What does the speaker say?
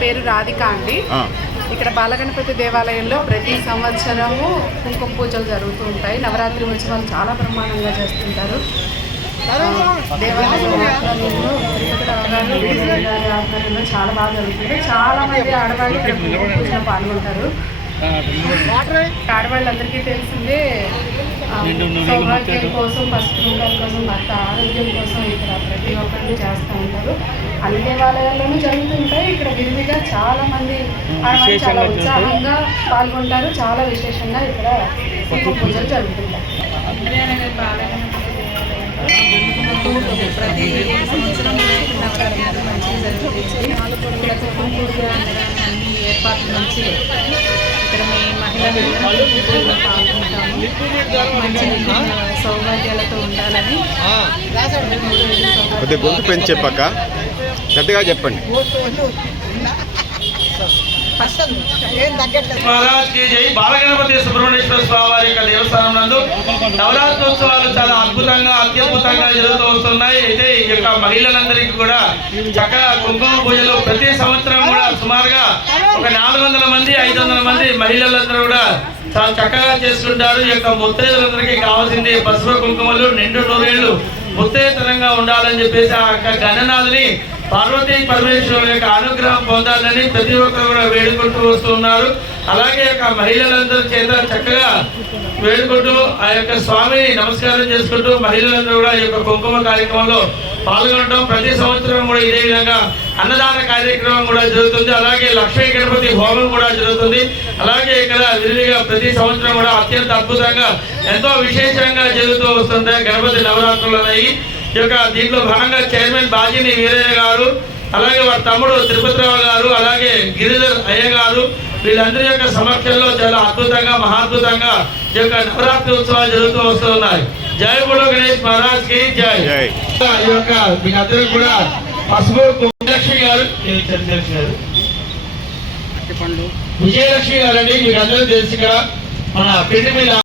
పేరు రాధిక అండి. ఇక్కడ బాలగణపతి దేవాలయంలో ప్రతి సంవత్సరము కుంకుమ పూజలు జరుగుతూ ఉంటాయి. నవరాత్రి ఉత్సవాలు చాలా బ్రహ్మాండంగా చేస్తుంటారు. ఆ, దేవాలయం ఆధ్వర్యంలో తిరుపతి రామారావు దేవుని గారి ఆధ్వర్యంలో చాలా బాగా జరుగుతుంది. చాలా మంది ఆడవాళ్ళు ఇక్కడ పూజలో పాల్గొంటారు. ఆడవాళ్ళందరికీ తెలిసిందే సౌభాగ్యం కోసం పసుపు కుంకాల కోసం భర్త ఆరోగ్యం కోసం ఇక్కడ ప్రతి ఒక్కరు చేస్తూ ఉంటారు. అన్ని దేవాలయాల్లోనూ జరుగుతుంటాయి. ఇక్కడ విరివిగా చాలా మంది ఆడవాళ్ళు చాలా ఉత్సాహంగా పాల్గొంటారు. చాలా విశేషంగా ఇక్కడ పూజలు జరుగుతుంటాయి. ప్రతి సంవత్సరం మంచిగా జరుగుతుంది ఏర్పాట్లు మంచిగా సౌభాగ్యాలతో ఉండాలని కొద్దిగా గొంతు పెంచి చెప్పక్క. గట్టిగా చెప్పండి. మహారాజ్కి జై. బాలగణపతి సుబ్రహ్మణ్యేశ్వర స్వామి వారి యొక్క దేవస్థానం నందు నవరాత్రోత్సవాలు చాలా అద్భుతంగా అత్యద్భుతంగా జరుగుతూ వస్తున్నాయి. అయితే ఈ యొక్క మహిళలందరికీ కూడా చక్కగా కుంకుమ పూజలు ప్రతి సంవత్సరం సుమారుగా ఒక నాలుగు వందల మంది ఐదు వందల మంది మహిళలందరూ కూడా చాలా చక్కగా చేసుకుంటారు ఈ యొక్క ముత్తైదులందరికీ కావాల్సింది పసుపు కుంకుమలు నిండు నూరేళ్ళు ముత్తేతరంగా ఉండాలని చెప్పేసి ఆ యొక్క గణనాథుని పార్వతీ పరమేశ్వరుల యొక్క అనుగ్రహం పొందాలని ప్రతి ఒక్కరు కూడా వేడుకుంటూ వస్తున్నారు అలాగే యొక్క మహిళలందరి చేత చక్కగా వేడుకుంటూ ఆ యొక్క స్వామిని నమస్కారం చేసుకుంటూ మహిళలందరూ కూడా ఈ యొక్క కుంకుమ కార్యక్రమంలో పాల్గొనడం ప్రతి సంవత్సరం కూడా ఇదే విధంగా అన్నదాన కార్యక్రమం కూడా జరుగుతుంది. అలాగే లక్ష్మీ గణపతి హోమం కూడా జరుగుతుంది. అలాగే ఇక్కడ విరివిగా ప్రతి సంవత్సరం కూడా అత్యంత అద్భుతంగా ఎంతో విశేషంగా జరుగుతూ వస్తుంది గణపతి నవరాత్రులు అనేవి. ఈ యొక్క దీంట్లో భాగంగా చైర్మన్ బాజిని వీరయ్య గారు అలాగే వారి తమ్ముడు తిరుపతిరావు గారు అలాగే గిరిధర్ అయ్య గారు వీళ్ళందరి యొక్క సమక్షంలో చాలా అద్భుతంగా మహాద్భుతంగా ఈ యొక్క నవరాత్రి ఉత్సవాలు జరుగుతూ వస్తున్నాయి జై బుడో గణేష్ మహారాజ్కి జై. జై. ఈ యొక్క మీ అందరూ కూడా పసుపు విజయలక్ష్మి గారు గారు. విజయలక్ష్మి గారు అండి మీకు అందరూ తెలుసు ఇక్కడ మన పిండి మిల్